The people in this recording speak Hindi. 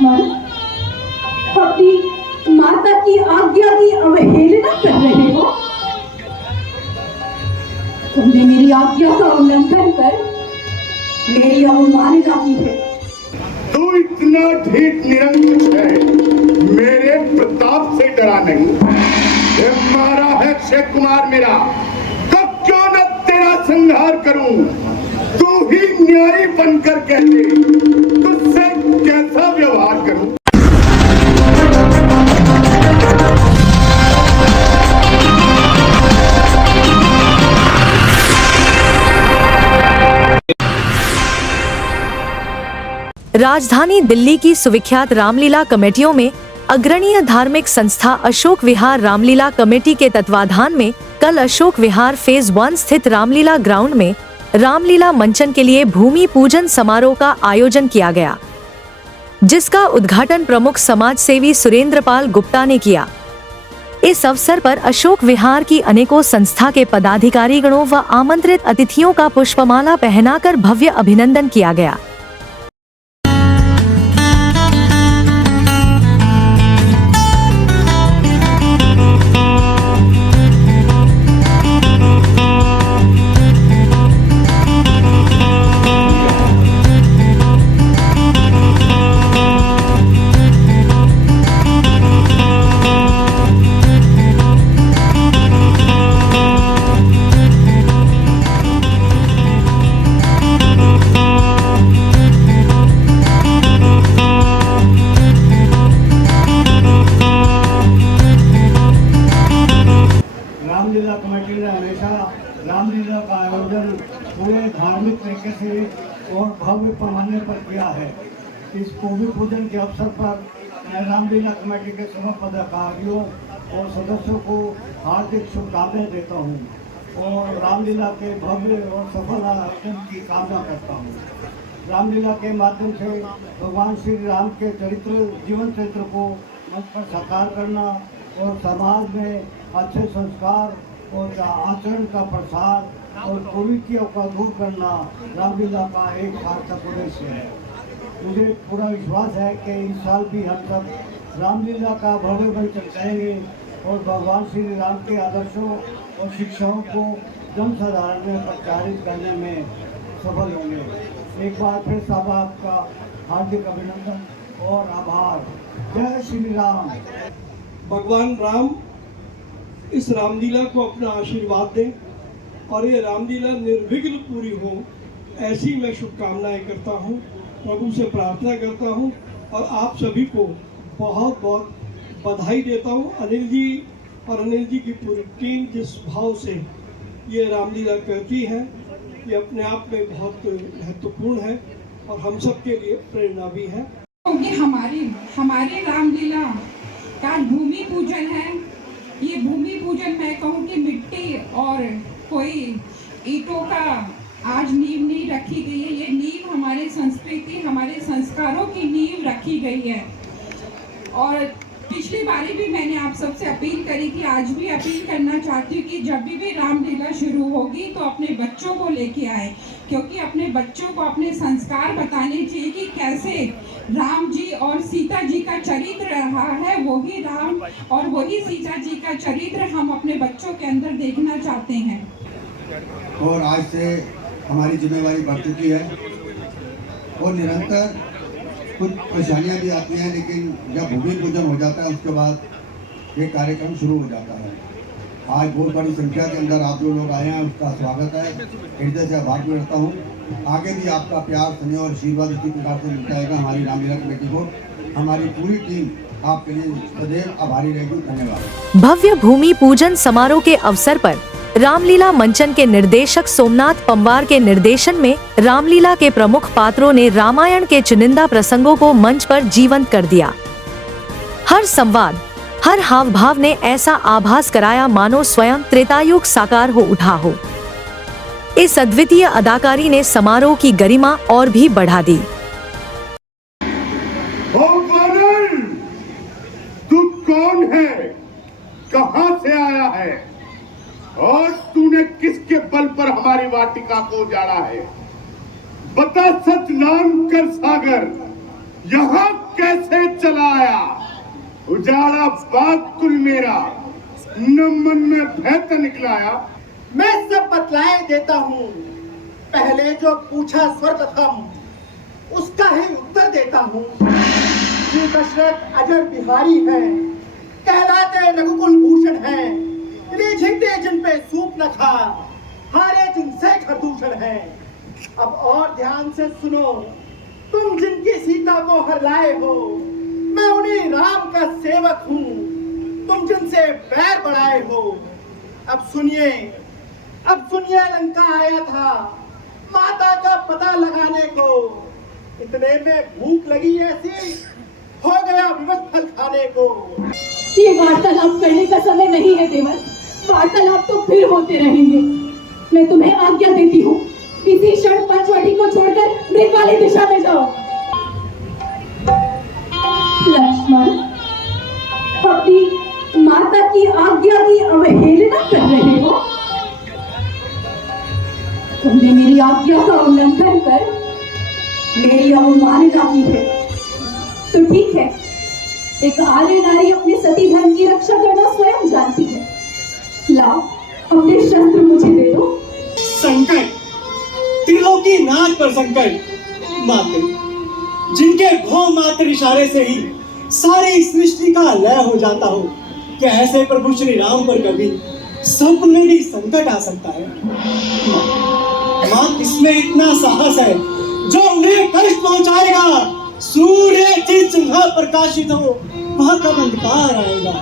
लक्ष्मण, अपनी माता की आज्ञा की अवहेलना कर रहे हो। तुमने मेरी आज्ञा का उल्लंघन कर मेरी अवमानना की है। तू इतना ढीठ निरंकुश है, मेरे प्रताप से डरा नहीं। ये मारा है अक्षय कुमार मेरा, तो क्यों न तेरा संहार करूं। तू ही न्यारी बनकर कहते, तुझसे कैसा व्यवहार करूं। राजधानी दिल्ली की सुविख्यात रामलीला कमेटियों में अग्रणीय धार्मिक संस्था अशोक विहार रामलीला कमेटी के तत्वाधान में कल अशोक विहार फेज 1 स्थित रामलीला ग्राउंड में रामलीला मंचन के लिए भूमि पूजन समारोह का आयोजन किया गया, जिसका उद्घाटन प्रमुख समाज सेवी सुरेंद्रपाल गुप्ता ने किया। इस अवसर पर अशोक विहार की अनेकों संस्था के पदाधिकारीगणों व आमंत्रित अतिथियों का पुष्पमाला पहनाकर भव्य अभिनंदन किया गया। रामलीला कमेटी ने हमेशा रामलीला का आयोजन पूरे धार्मिक तरीके से और भव्य पैमाने पर किया है। इस भूमि पूजन के अवसर पर मैं रामलीला कमेटी के सभी पदाधिकारियों और सदस्यों को हार्दिक शुभकामनाएं देता हूं और रामलीला के भव्य और सफल आयोजन की कामना करता हूं। रामलीला के माध्यम से भगवान श्री राम के जीवन चरित्र को मंच पर साकार करना और समाज में अच्छे संस्कार और आचरण का प्रसार और कुरीतियों का दूर करना रामलीला का एक सार्थक उद्देश्य है। मुझे पूरा विश्वास है कि इस साल भी हम सब रामलीला का भव्य मंचन करेंगे और भगवान श्री राम के आदर्शों और शिक्षाओं को जनसाधारण में प्रचारित करने में सफल होंगे। एक बार फिर सब आपका हार्दिक अभिनंदन और आभार। जय श्री राम। भगवान राम इस रामलीला को अपना आशीर्वाद दें और ये रामलीला निर्विघ्न पूरी हो, ऐसी मैं शुभकामनाएं करता हूँ, प्रभु से प्रार्थना करता हूँ और आप सभी को बहुत बहुत बधाई देता हूँ। अनिल जी और अनिल जी की पूरी टीम जिस भाव से ये रामलीला करती है, ये अपने आप में बहुत महत्वपूर्ण है और हम सब के लिए प्रेरणा भी है। क्योंकि हमारी रामलीला का भूमि पूजन है। ये भूमि पूजन मैं कहूँ कि मिट्टी और कोई ईंटों का आज नींव नहीं रखी गई है। ये नींव हमारे संस्कृति, हमारे संस्कारों की नींव रखी गई है। और पिछली बारी भी मैंने आप सबसे अपील करी थी, आज भी अपील करना चाहती हूँ कि जब भी रामलीला शुरू होगी तो अपने बच्चों को लेके आए, क्योंकि अपने बच्चों को अपने संस्कार बताने चाहिए कि कैसे राम जी और सीता जी का चरित्र रहा है। वही राम और वही सीता जी का चरित्र हम अपने बच्चों के अंदर देखना चाहते हैं। और आज से हमारी जिम्मेवारी बढ़ चुकी है और निरंतर कुछ परेशानियां भी आती हैं, लेकिन जब भूमि पूजन हो जाता है उसके बाद ये कार्यक्रम शुरू हो जाता है। आज बहुत बड़ी संख्या के अंदर आप जो लोग आए हैं उसका स्वागत है, हृदय से आभार भी रखता हूँ। आगे भी आपका प्यार, स्नेह और आशीर्वाद इसी प्रकार से मिलता रहेगा हमारी रामलीला कमेटी को। हमारी पूरी टीम आपके लिए सदैव आभारी रहेगी। धन्यवाद। भव्य भूमि पूजन समारोह के अवसर पर रामलीला मंचन के निर्देशक सोमनाथ पंवार के निर्देशन में रामलीला के प्रमुख पात्रों ने रामायण के चुनिंदा प्रसंगों को मंच पर जीवंत कर दिया। हर संवाद, हर हाव भाव ने ऐसा आभास कराया मानो स्वयं त्रेतायुग साकार हो उठा हो। इस अद्वितीय अदाकारी ने समारोह की गरिमा और भी बढ़ा दी। तू कौन है, कहां से आया है और तूने किसके बल पर हमारी वाटिका को उजाड़ा है? बता, सच नाम कर सागर, यहाँ कैसे चला आया? उजाड़ा बाग कुल मेरा, न मन में भय तो निकला आया। मैं सब बतलाए देता हूँ। पहले जो पूछा सर्वप्रथम उसका ही उत्तर देता हूँ। श्री दशरथ अजर बिहारी है, कहलाते रघुकुल भूषण है। रिझते जिन पे सूप न खा, हारे जिनसे खरदूषण है। अब और ध्यान से सुनो, तुम जिनकी सीता को हर लाए हो, मैं उन्हीं राम का सेवक हूँ। तुम जिनसे बैर बढ़ाए हो, अब सुनिए लंका आया था माता का पता लगाने को। इतने में भूख लगी ऐसी, हो गया विवश फल खाने को। ये वार्तालाप करने का समय नहीं है देवर। वार्तालाप तो फिर होते रहेंगे। मैं तुम्हें आज्ञा देती हूँ, इसी क्षण पंचवटी को छोड़कर मृग वाली दिशा में जाओ। लक्ष्मण, अपनी माता की आज्ञा की अवहेलना कर रहे हो। तुमने मेरी आज्ञा का उल्लंघन कर मेरी अवमानना की है। तो ठीक है, एक आर्य नारी अपने सती धर्म की रक्षा करना स्वयं जानती है। लाओ, अपने शस्त्र मुझे दे दो। संकट, त्रिलोकी नाथ पर संकट, माते जिनके भौ मात्र इशारे से ही सारी सृष्टि का लय हो जाता हो, क्या ऐसे प्रभु श्री राम पर कभी स्वप्न में भी संकट आ सकता है? मां, किसमें इतना साहस है जो उन्हें कष्ट पहुंचाएगा? सूर्य जिस जगह प्रकाशित हो वहां कब अंधकार आएगा?